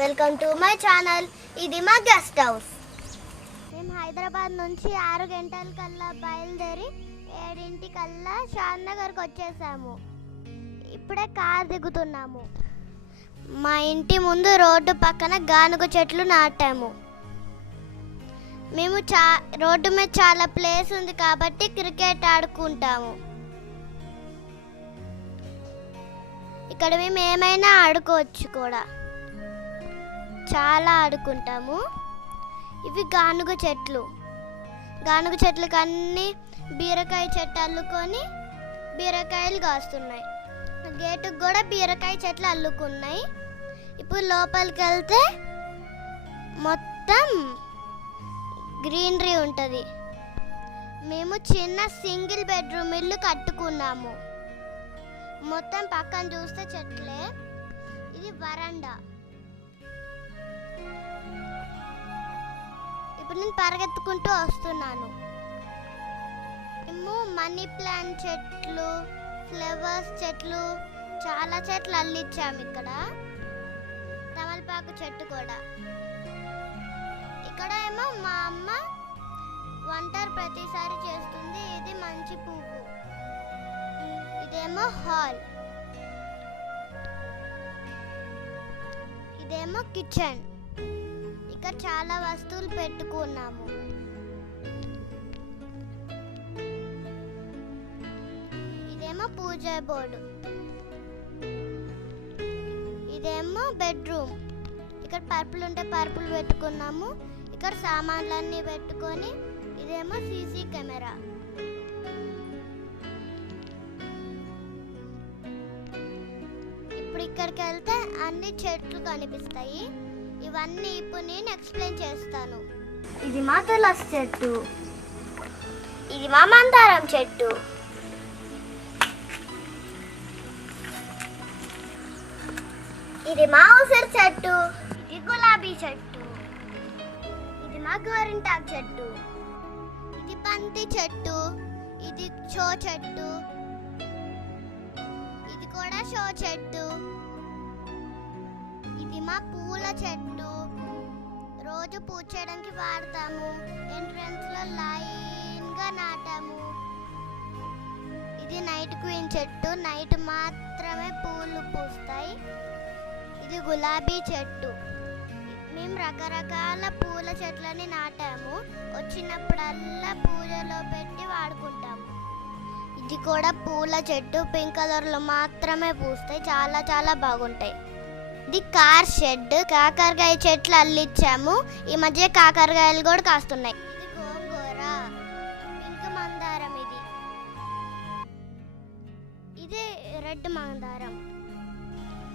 Welcome to my channel. ఇది మా guest house. మేము హైదరాబాద్ నుంచి 6 గంటలకల్లా బయలుదేరి 7 షాద్ నగర్కి వచ్చేసాము. ఇప్పుడే కార్ దిగుతున్నాము. మా ఇంటి ముందు రోడ్డు పక్కన గానుగ చెట్లు నాటాము. మేము రోడ్డు మీద చాలా ప్లేస్ ఉంది కాబట్టి క్రికెట్ ఆడుకుంటాము. ఇక్కడ మేము ఏమైనా ఆడుకోవచ్చు కూడా, చాలా ఆడుకుంటాము. ఇవి గానుగ చెట్లకు అన్నీ బీరకాయ చెట్టు అల్లుకొని బీరకాయలు కాస్తున్నాయి. గేటుకు కూడా బీరకాయ చెట్లు అల్లుకున్నాయి. ఇప్పుడు లోపలికి వెళ్తే మొత్తం గ్రీనరీ ఉంటుంది. మేము చిన్న సింగిల్ బెడ్రూమ్ ఇల్లు కట్టుకున్నాము. మొత్తం పక్కన చూస్తే చెట్లే. ఇది వరండా. ఇప్పుడు నేను పరిగెత్తుకుంటూ వస్తున్నాను. మేము మనీ ప్లాంట్ చెట్లు, ఫ్లవర్స్ చెట్లు, చాలా చెట్లు అల్లిచ్చాము. ఇక్కడ తమలపాకు చెట్టు కూడా. ఇక్కడ ఏమో మా అమ్మ వంట ప్రతిసారి చేస్తుంది. ఇది మంచి పువ్వు. ఇదేమో హాల్. ఇదేమో కిచెన్. ఇక్కడ చాలా వస్తువులు పెట్టుకున్నాము. ఇదేమో పూజ బోర్డు. ఇదేమో బెడ్రూమ్. ఇక్కడ పరుపులు ఉంటే పరుపులు పెట్టుకున్నాము. ఇక్కడ సామాన్లన్నీ పెట్టుకొని. ఇదేమో సీసీ కెమెరా. ఇప్పుడు ఇక్కడికి వెళ్తే అన్ని చెట్లు కనిపిస్తాయి. ఇవన్నీ ఇప్పుడు నేను ఎక్స్ప్లెయిన్ చేస్తాను. ఇది మా తులసి చెట్టు. ఇది మా మందారం చెట్టు. ఇది మా ఉసిరి చెట్టు. ఇది గులాబీ చెట్టు. ఇది మా గోరింటాకు చెట్టు. ఇది బంతి చెట్టు. ఇది షో చెట్టు. ఇది కూడా షో చెట్టు. ఇది మా పూల చెట్టు. రోజు పూజ చేయడానికి వాడతాము. ఎంట్రన్స్ లో లైన్ గా నాటాము. ఇది నైట్ క్వీన్ చెట్టు. నైట్ మాత్రమే పూలు పూస్తాయి. ఇది గులాబీ చెట్టు. మేము రకరకాల పూల చెట్లని నాటాము. వచ్చినప్పుడల్లా పూజలో పెట్టి వాడుకుంటాము. ఇది కూడా పూల చెట్టు. పింక్ కలర్లో మాత్రమే పూస్తాయి. చాలా చాలా బాగుంటాయి. ఇది కార్ షెడ్. కాకరకాయ చెట్లు అల్లిచ్చాము. ఈ మధ్య కాకరకాయలు కూడా కాస్తున్నాయి. ఇది గోంగూర. పింక్ మందారం. ఇది రెడ్ మందారం.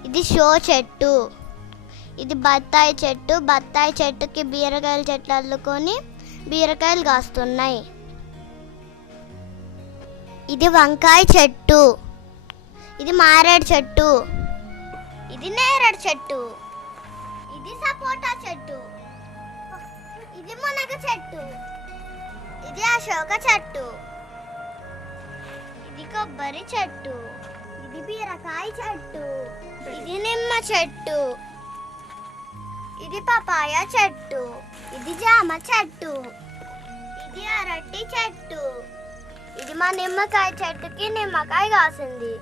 ఇది షో చెట్టు. ఇది బత్తాయి చెట్టు. బత్తాయి చెట్టుకి బీరకాయల చెట్లు అల్లుకొని బీరకాయలు కాస్తున్నాయి. ఇది వంకాయ చెట్టు. ఇది మారేడు చెట్టు. ఇది నేరేడు చెట్టు. ఇది సపోటా చెట్టు. ఇది మునగ చెట్టు. ఇది అశోక చెట్టు. ఇది కొబ్బరి చెట్టు. ఇది బీరకాయ చెట్టు. ఇది నిమ్మ చెట్టు. ఇది పపాయ చెట్టు. ఇది జామ చెట్టు. ఇది అరటి చెట్టు. ఇది మా నిమ్మకాయ చెట్టుకి నిమ్మకాయ కాసింది.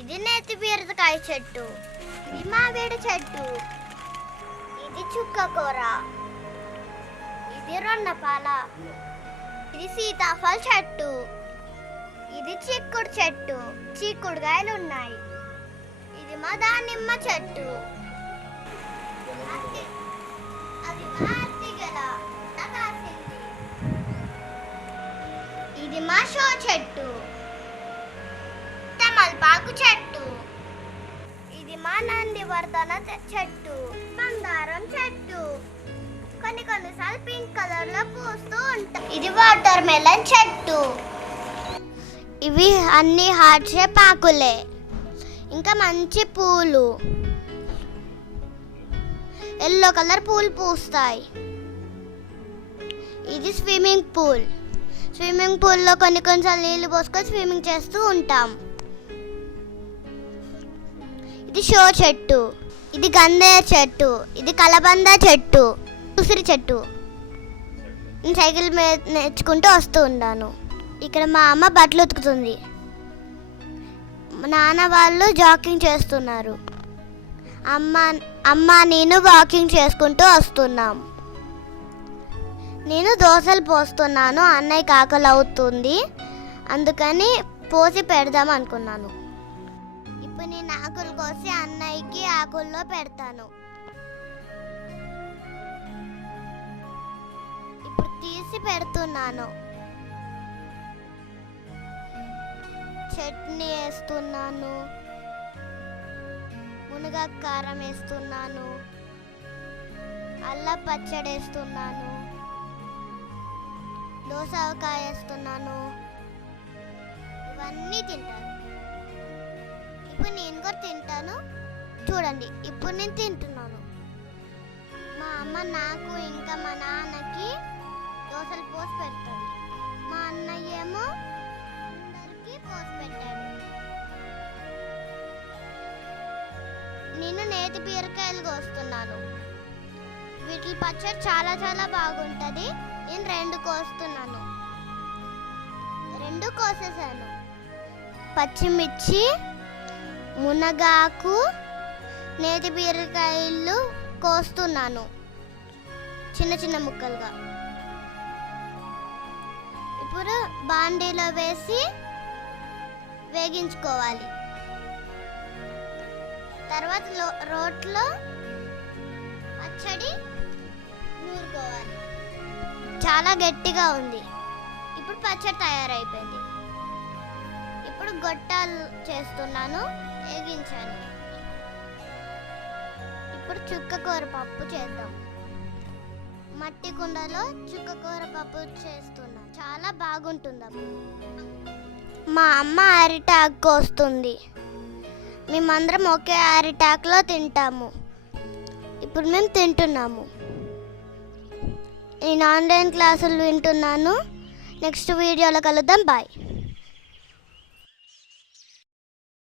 ఇది నేతి బీరకాయ చెట్టు. ఇది మామిడి చెట్టు. ఇది చుక్కకూర. ఇది రొన్నపాల. ఇది సీతాఫల చెట్టు. ఇది చిక్కుడు చెట్టు. చిక్కుడుకాయలు ఉన్నాయి. ఇది మా దానిమ్మ చెట్టు. ఇది మా షో చెట్టు. తమలపాకు చెట్టు. ఇది మా నందివర్ధన చెట్టు. మందారం చెట్టు. కొన్నిసార్లు పింక్ కలర్ లో పూస్తూ ఉంటాయి. ఇది వాటర్ మెలన్ చెట్టు. ఇవి అన్ని హార్ట్ షేప్ ఆకులే. ఇంకా మంచి పూలు. ఎల్లో కలర్ పూలు పూస్తాయి. ఇది స్విమ్మింగ్ పూల్. స్విమ్మింగ్ పూల్లో కొన్నిసార్లు నీళ్ళు పోసుకొని స్విమ్మింగ్ చేస్తూ ఉంటాం. ఇది షో చెట్టు. ఇది గంధేర చెట్టు, ఇది కలబంద చెట్టు, ఉసిరి చెట్టు. నేను సైకిల్ మీద నేర్చుకుంటూ వస్తూ ఉన్నాను. ఇక్కడ మా అమ్మ బట్టలు ఉతుకుతుంది. మా నాన్న వాళ్ళు జాగింగ్ చేస్తున్నారు. అమ్మ నేను వాకింగ్ చేసుకుంటూ వస్తున్నాం. నేను దోశలు పోస్తున్నాను. అన్నయ్యకి ఆకలి అవుతుంది, అందుకని పోసి పెడదాం అనుకున్నాను. ఇప్పుడు నేను ఆకులు కోసి అన్నయ్యకి ఆకుల్లో పెడతాను. ఇప్పుడు తీసి పెడుతున్నాను. చట్నీ వేస్తున్నాను, మునగాకు కారం వేస్తున్నాను, అల్లం పచ్చడి వేస్తున్నాను, దోసకాయ వేస్తున్నాను. ఇవన్నీ తింటాను. ఇప్పుడు నేను కూడా తింటాను. చూడండి, ఇప్పుడు నేను తింటున్నాను. మా అమ్మ నాకు ఇంకా మా నాన్నకి దోశలు పోసి పెడుతుంది. మా అన్నయ్య ఏమో అందరికి పోసి పెట్టాడు. నేను నేతి బీరకాయలు కోస్తున్నాను. వీటి పచ్చడి చాలా చాలా బాగుంటుంది. నేను 2 కోస్తున్నాను. 2 కోసేసాను. పచ్చిమిర్చి, మునగాకు, నేతి బీరకాయలు కోస్తున్నాను చిన్న చిన్న ముక్కలుగా. ఇప్పుడు బాండీలో వేసి వేగించుకోవాలి. తర్వాత రోట్లో పచ్చడి నూరుకోవాలి. చాలా గట్టిగా ఉంది. ఇప్పుడు పచ్చడి తయారైపోయింది. ఇప్పుడు గొట్టాలు చేస్తున్నాను, వేగించాను. ఇప్పుడు చుక్కకూర పప్పు చేద్దాం. మట్టి కుండలో చుక్కకూర పప్పు చేస్తున్నా. చాలా బాగుంటుంది. మా అమ్మ అరిటాకు కోస్తుంది. మేమందరం ఒకే అరిటాకులో తింటాము. ఇప్పుడు మేము తింటున్నాము. నేను ఆన్లైన్ క్లాసులు వింటున్నాను. నెక్స్ట్ వీడియోలో కలుద్దాం. బాయ్.